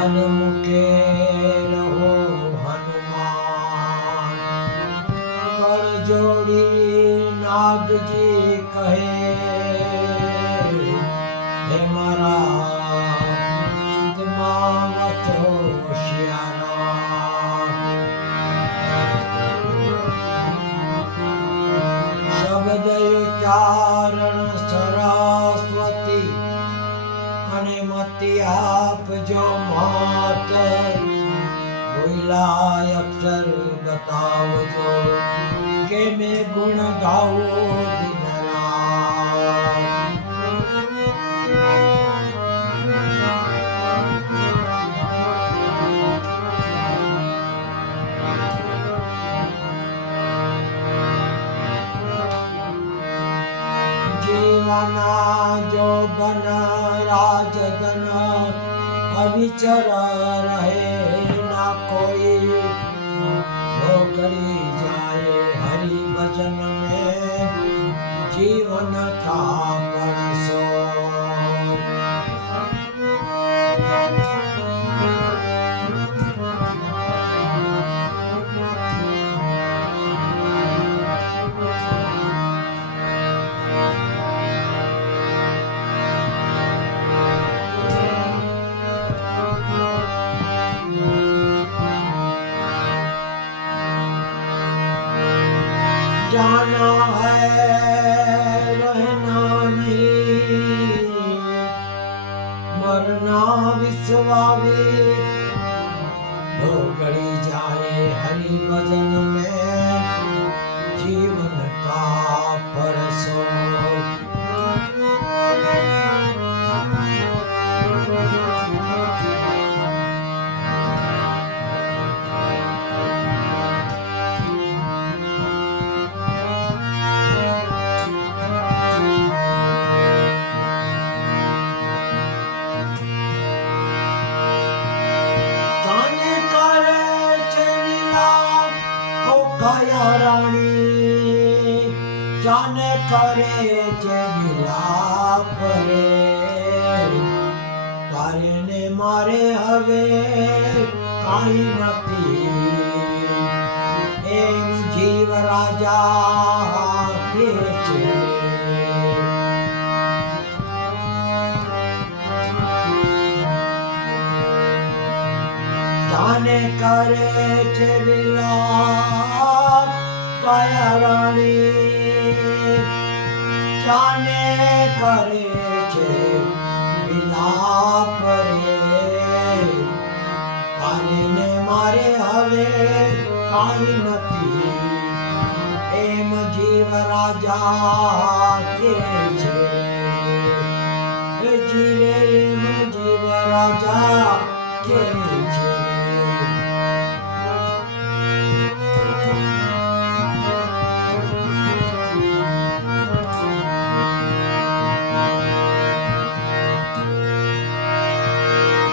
હનુમુખે રહો હનુમાન, કળ જોડી નાગજી કહે, હે મારા ચિત્તમાં વસો શિયારામ. શબ્દ ઉચ્ચારણ સરસ્વતી અને મતિ આપજો માત, ભૂલાય અક્ષર બતાવજો કે મેં ગુણ ગાવું દિન રાત. જીવના જોબન રાજધન અવિચર રહે ના કોઈ, ઢોકળી જાય હરિ ભજન में जीवन था परसो. जाना है रहना नहीं, मरना विश्वामी, ढोकड़ी जाए हरि भजन में जीवन का परसो. કાયા રાણી જાને કરે છે વિલાપ રે, તારે ને મારે હવે કાંઈ નથી, એમ જીવ રાજા કે છે. જાને કરે છે વિલાપ કાયા રાણી, જાને કરે છે વિલાપ રે, તારે ને મારે હવે કાંઈ નથી, એમ જીવ રાજા કે છે. જીરે એમ જીવ રાજા કે છે.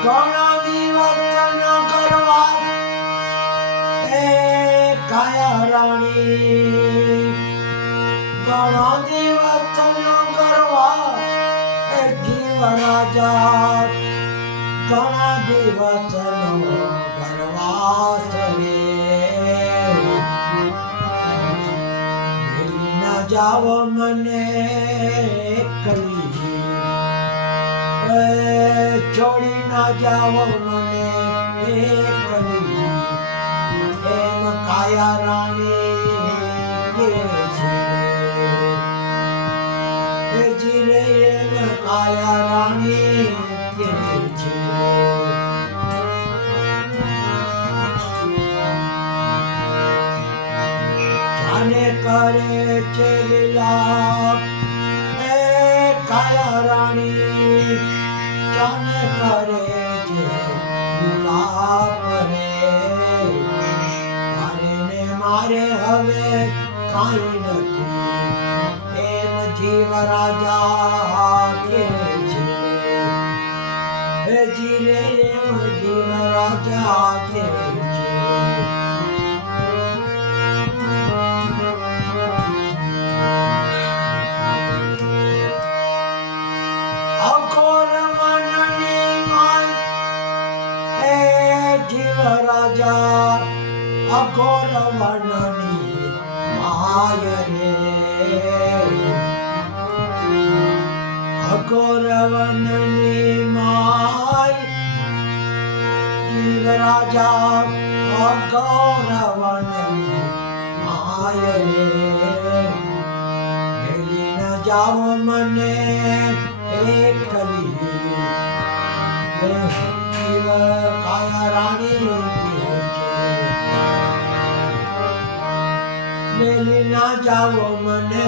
ઘણા દિવસ ન કરવા એ કાયા રાણી, ઘણા દિવસ ન કરવા એ જીવ રાજા, ઘણા દિવસ નો ગરવાસ રે, ભૂલી ન જાવ મને એકલી, છોડી ના જાઓ મને એકલી, એમ કાયા રાણી કે છે. જીરે એમ કાયા રાણી કે છે. જાને કરે છે વિલાપ એ કાયા રાણી, જાને કરે છે વિલાપ રે, તારે ને મારે હવે કાંઈ નથી, એમ જીવ રાજા કે છે. જીરે એમ જીવ રાજા કે છે. અઘોરવનની માય રે અઘોરવનની માય જીવ રાજા અઘોરવનની માય રે ભેલી ન જાવ મને એકલી જીવ કાયા રાણી મેલી ના જાવો મને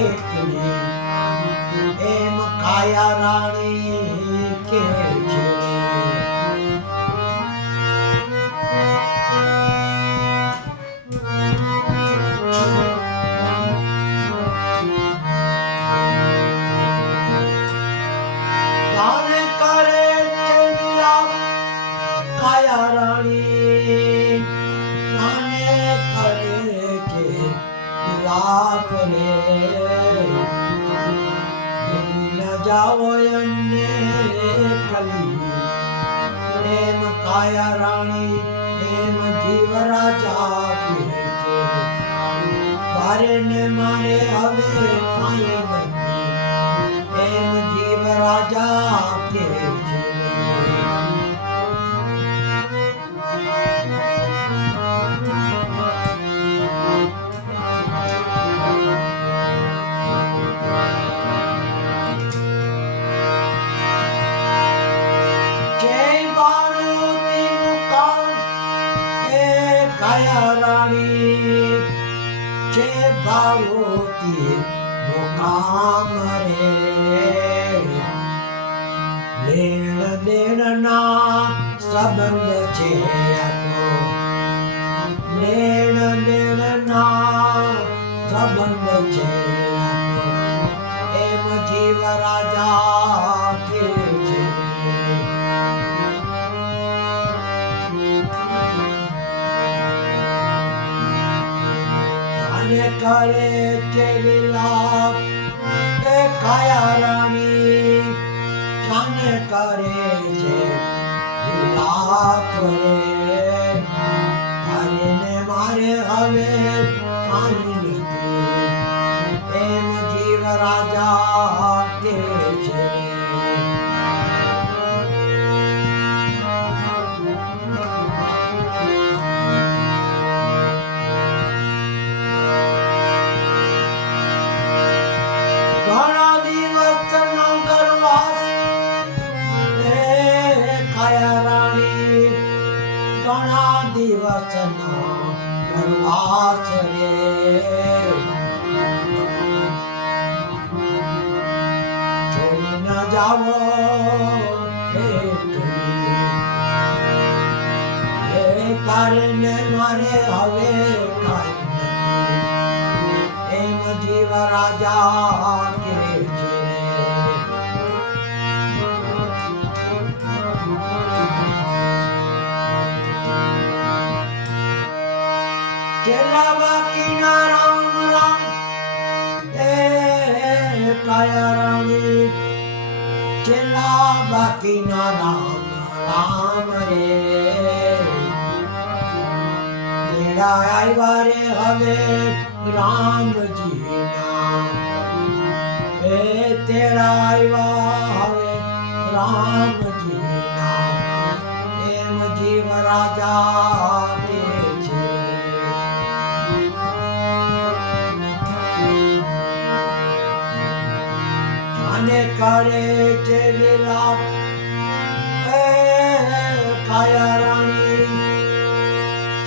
એકલી એમ કાયા રાણી કે છે કાને કરે છે વિલાપ કાયા રાણી કાને કરે છે વિલાપ રે ન જાવો એમને કલી એમ કાયા રાણી એમ જીવ રાજા કે છે તારે ને મારે હવે કાંઈ નથી એમ જીવ રાજા કે છે કાયા રાણી છે ભાવતી મુકામ રે લેણ દેણ ના સંબંધ છે આ તો લેણ દેણ ના સંબંધ છે આ તો એમ જીવ રાજા કે છે કરે છે વિલાપ એ કાયા રાણી જાને કરે છે વિલાપ રે તારે ને મારે હવે કાંઈ નથી એમ જીવ રાજા કે છે ઘણા દિવસનો ગરવાસ કાયા રાણી ઘણા દિવસનો ગરવાસ રે છોડી ન જાવો તારે ને મારે હવે કાંઈ નથી એમ જીવ રાજા કે છે ચેલા બાકીના રામ રામ એ કાયા રાણી ચેલા બાકીના રામ રામ રે તેડા આવ્યા રે હવે રામજીના એ તેડા આવ્યા હવે રામજીના એમ જીવ રાજા કે છે અને કરે છે વિલાપ એ કાયા રાણી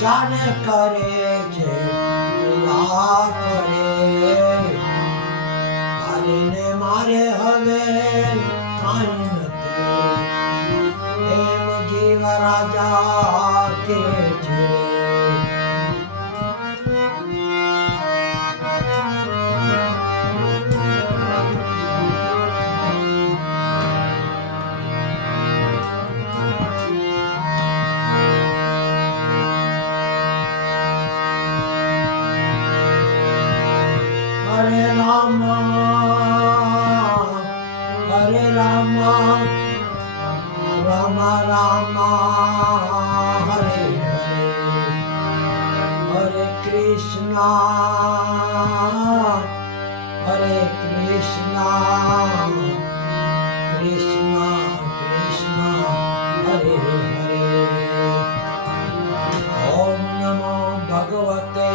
જાને કરે છે વિલાપ રે તારે ને મારે હવે કાંઈ નથી એમ જીવ રાજા કે છે Hare Krishna, Hare Krishna, Krishna Krishna, Hare Hare. Om Namo Bhagavate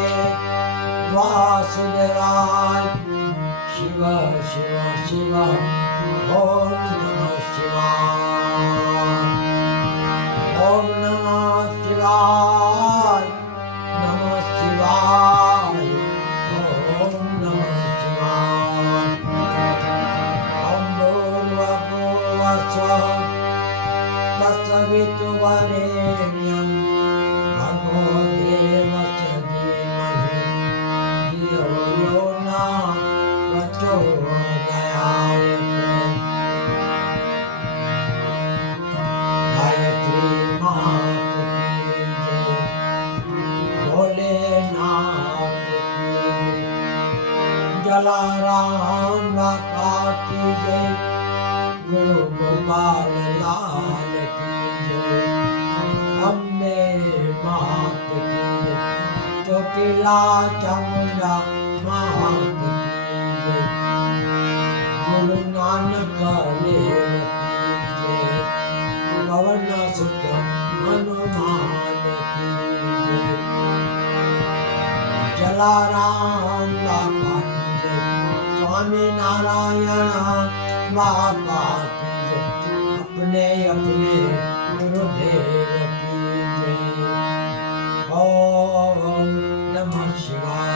Vasudevaya. Shiva Shiva Shiva, Om Namah Shivaya. Om Namah Shivaya, Namah Shivaya, Om Namah Shivaya. Om Bhurva Bhuva Swaha Tatsavituvarenyam Bhargo Devasya Dhimahi Dhiyo Yo Na Prachodayayat. Gayatri Mat ki jai, Bholenath ki jai, Jalaram Bapa ki jai, Guru Gopal Lal ki jai, Ambe Mat ki jai, Chotila Chamunda Mat ki jai, Guru Nanak Dev ki jai, Pavan Sutta Hanuman ki jai, Jalaram Bapa ki jai, Swami Narayana Bapa ki jai, Apne Apne Gurudev ki jai. Om Namah Shivaya.